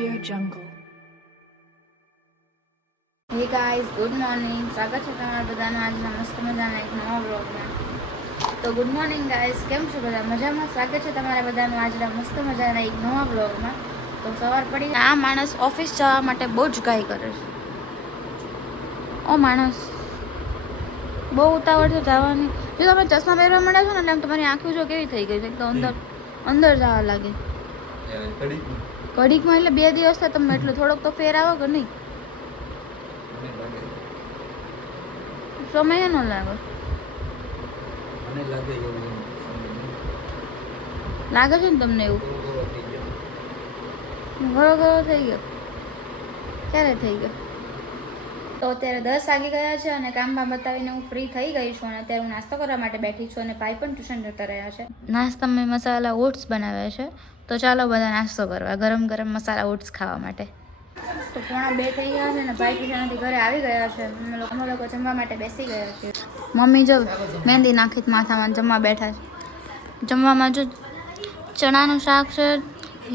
Audio Jungle. Hey guys, good morning. સ્વાગત છે તમારા બધાનું આજના મસ્ત મજાના એક નવા વ્લોગમાં. તો ગુડ મોર્નિંગ ગાઈઝ, કેમ છો બધા? મજામાં? સ્વાગત છે તમારા બધાનું આજના મસ્ત મજાના એક નવા વ્લોગમાં. તો સવાર પડી, આ માણસ ઓફિસ જવા માટે બહુ જ ગાય કરે છે. ઓ માણસ, બહુ ઉતાવળ છે જવાની. જો તમે ચશ્મા પહેરવા માંડ્યા છો ને એટલે તમારી આંખો જો કેવી થઈ ગઈ છે, તો અંદર જવા લાગે. ઘડીકમાં એટલે 2 દિવસ થાય તમે એટલો થોડોક તો ફેર આવો કે નહીં? સમય ન લાગે. લાગે છે ને તમને એવું? ઘણો થઈ ગયો. ક્યારે થઈ ગયો? તો અત્યારે 10 વાગી ગયા છે અને કામ બતાવીને હું ફ્રી થઈ ગઈ છું અને અત્યારે હું નાસ્તો કરવા માટે બેઠી છું અને ભાઈ પણ ટ્યુશન જતા રહ્યા છે. નાસ્તામાં મસાલા ઓટ્સ બનાવ્યા છે, તો ચાલો બધા નાસ્તો કરવા, ગરમ ગરમ મસાલા ઓટ્સ ખાવા માટે. તો 1:30 થઈ ગયા છે અને ભાઈ ટ્યુશનથી ઘરે આવી ગયા છે. અમે લોકો જમવા માટે બેસી ગયા છીએ. મમ્મી જો મહેંદી નાખી માથામાં જમવા બેઠા છે. જમવામાં જો ચણાનું શાક છે,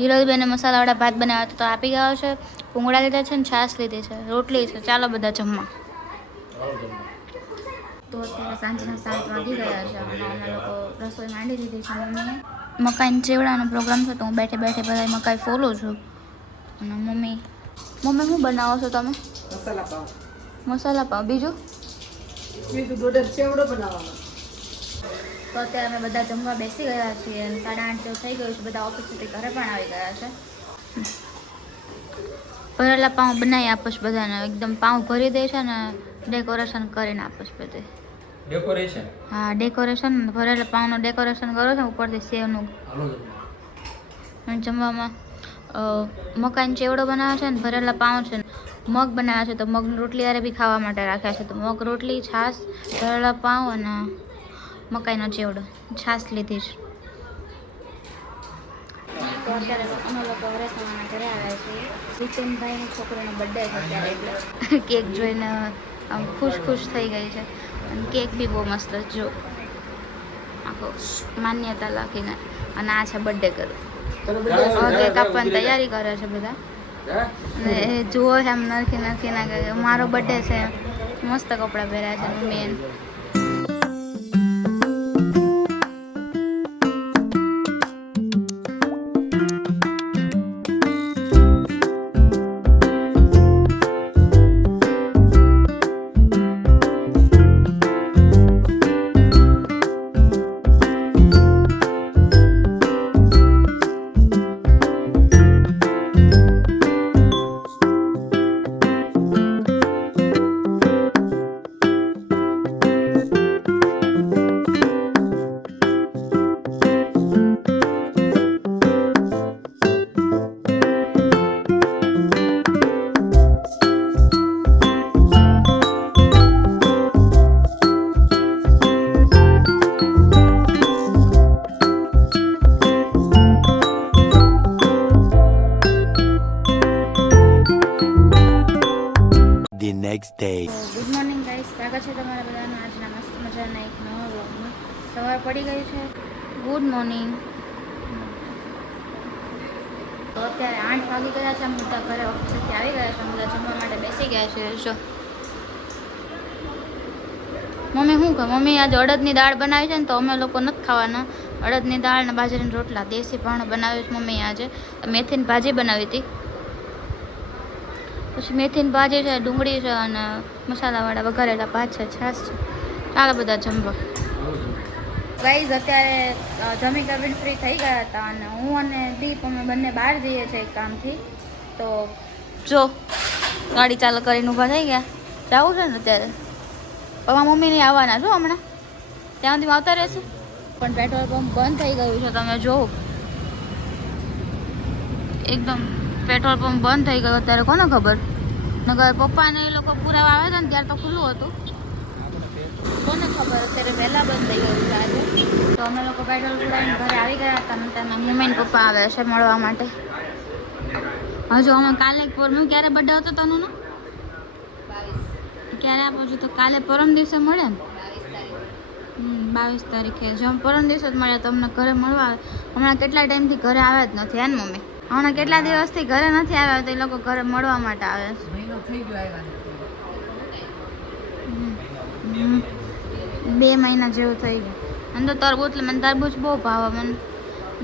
હિરલબેને મસાલાવાળા ભાત બનાવ્યા તો આપી ગયા છે, ભૂંગળા લીધા છે ને છાશ લીધી છે, રોટલી છે. ચાલો બધા જમવા. તો અત્યારે સાંજના 7 વાગી ગયા છે અને અમે લોકો રસોઈ માંડી દીધી છે. મમ્મીએ મકાઈ ચેવડાનો પ્રોગ્રામ છે તો હું બેઠે બેઠે બધા મકાઈ ફોલો છું. અને મમ્મી શું બનાવો છો તમે? મસાલા પાવ. બીજું ચેવડો બનાવવાનો. તો અત્યારે અમે બધા જમવા બેસી ગયા છીએ અને 8:30 જેવું થઈ ગયું છે. બધા ઓફિસથી ઘરે પણ આવી ગયા છે. ભરેલા પાઉં બનાવી આપીશ બધાને, એકદમ પાઉં ભરી દે છે ને ડેકોરેશન કરીને આપીશ બધે. ડેકોરેશન? હા, ડેકોરેશન. ભરેલા પાઉંનું ડેકોરેશન કરો છો ઉપરથી સેવનું. અને જમવામાં મકાઈનો ચેવડો બનાવ્યો છે ને ભરેલા પાઉં છે ને મગ બનાવ્યા છે, તો મગની રોટલી હારે બી ખાવા માટે રાખ્યા છે. તો મગ રોટલી, છાશ, ભરેલા પાઉં અને મકાઈનો ચેવડો, છાશ લીધી છે. તો અત્યારે અમે લોકો હરેશમાના ઘરે આવ્યા છીએ. જીતેનભાઈની છોકરીનો બર્થડે છે અત્યારે, એટલે કેક જોઈને આમ ખુશ થઈ ગઈ છે. અને કેક બી બહુ મસ્ત જો આખો માન્યતા લખીને. અને આ છે બર્થડે ગર્લ. કેક કાપવાની તૈયારી કરે છે બધા. અને જુઓ એમ નરખી મારો બર્થડે છે. મસ્ત કપડાં પહેર્યા છે મમ્મીએ. Next day. Good morning guys, સ્વાગત છે તમારા બધાનું આજના મસ્ત મજાના એક નવા વ્લોગમાં. સવાર પડી ગઈ છે. Good morning. તો અત્યારે 8 વાગી ગયા છે. અમે બધા ઘરે ઓફિસથી આવી ગયા છે. અમે બધા જમવા માટે બેસી ગયા છે. જો મમ્મી શું કહે? મમ્મી આજે અડદની દાળ બનાવી છે ને, તો અમે લોકો નથી ખાવાના. અડદની દાળ ને બાજરીના રોટલા, દેશી ભાણું બનાવ્યું છે મમ્મીએ આજે. મેથીની ભાજી બનાવી હતી, પછી મેથીની ભાજી છે, ડુંગળી છે અને મસાલાવાળા વઘારેલા ભાત છે, છાશ છે. ચાલો બધા જમવા. ગાઈઝ અત્યારે જમી કરીને ફ્રી થઈ ગયા હતા અને હું અને દીપ અમે બંને બહાર જઈએ છીએ કામથી. તો જો ગાડી ચાલુ કરીને ઊભા થઈ ગયા. જવું છે ને અત્યારે. પપ્પા મમ્મી નહીં આવવાના છો હમણાં, ત્યાં સુધી આવતા રહેશે. પણ પેટ્રોલ પંપ બંધ થઈ ગયું છે. તમે જોવો એકદમ પેટ્રોલ પંપ બંધ થઈ ગયો. અત્યારે કોને ખબર? નગર પપ્પાને એ લોકો પુરાવા આવે છે ને ત્યારે તો ખુલ્લું હતું. કોને ખબર અત્યારે વહેલા બંધ થઈ ગયું છે આજે. તો અમે લોકો પેટ્રોલ પુરાવીને ઘરે આવી ગયા હતા અને ત્યાં મમ્મી ને પપ્પા આવે છે મળવા માટે. હજુ અમે કાલે ક્યારે બર્થડે હતો તનુનો? 22. ક્યારે આપો છો? તો કાલે પરમ દિવસે મળે ને? 22 તારીખે. જો પરમ દિવસે જ મળ્યા તો અમને ઘરે મળવા. હમણાં કેટલા ટાઈમથી ઘરે આવ્યા જ નથી હે ને મમ્મી? હમણાં કેટલા દિવસથી ઘરે નથી આવ્યા તો એ લોકો ઘરે મળવા માટે આવે છે. મહિનો થઈ ગયો આવ્યા હમ. 2 મહિના જેવું થઈ ગયું. મને તો તરબૂચ મને તરબૂચ બહુ ભાવે. મને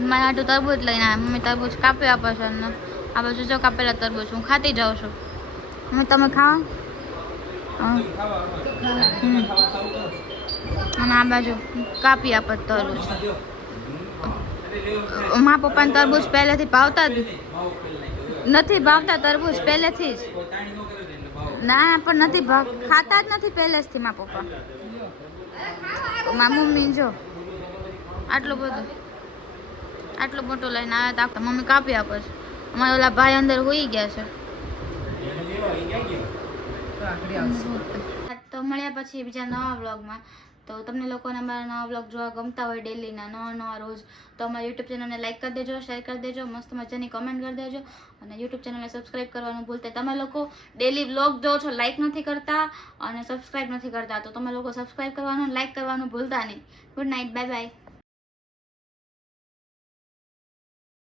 મારા હાટું તરબૂચ લઈને આવે. મમ્મી તરબૂચ કાપી આપે છે ને આ બાજુ જો કાપેલા તરબૂચ હું ખાતી જાઉં છું. મમ્મી તમે ખાઓ. અને આ બાજુ કાપી આપે તરબૂચ. મારા પપ્પાને તરબૂચ પહેલેથી ભાવતા જ નથી. ભાવતા તરબૂચ પહેલેથી જ ના પણ નથી ભાવ ખાતા જ નથી પહેલેથી મારા પપ્પા. મારા મમ્મી જો આટલું મોટું લઈને આવ્યા હતા. મમ્મી કાપી આપે છે. અમારા ઓલા ભાઈ અંદર હોઈ ગયા છે. તો મળ્યા પછી બીજા નવા વ્લોગમાં. તો તમને લોકોને અમારા નવા વ્લોગ જોવા ગમતા હોય ડેલીના નવા રોજ તો અમારા યુટ્યુબ ચેનલને લાઈક કરી દેજો, શેર કરી દેજો, મસ્ત મજાની કમેન્ટ કરી દેજો અને યુટ્યુબ ચેનલને સબસ્ક્રાઈબ કરવાનું ભૂલતા. તમે લોકો ડેલી વ્લોગ જો છો લાઈક નથી કરતા અને સબસ્ક્રાઈબ નથી કરતા તો તમે લોકો સબસ્ક્રાઈબ કરવાનું લાઈક કરવાનું ભૂલતા નહીં. Good night, bye bye.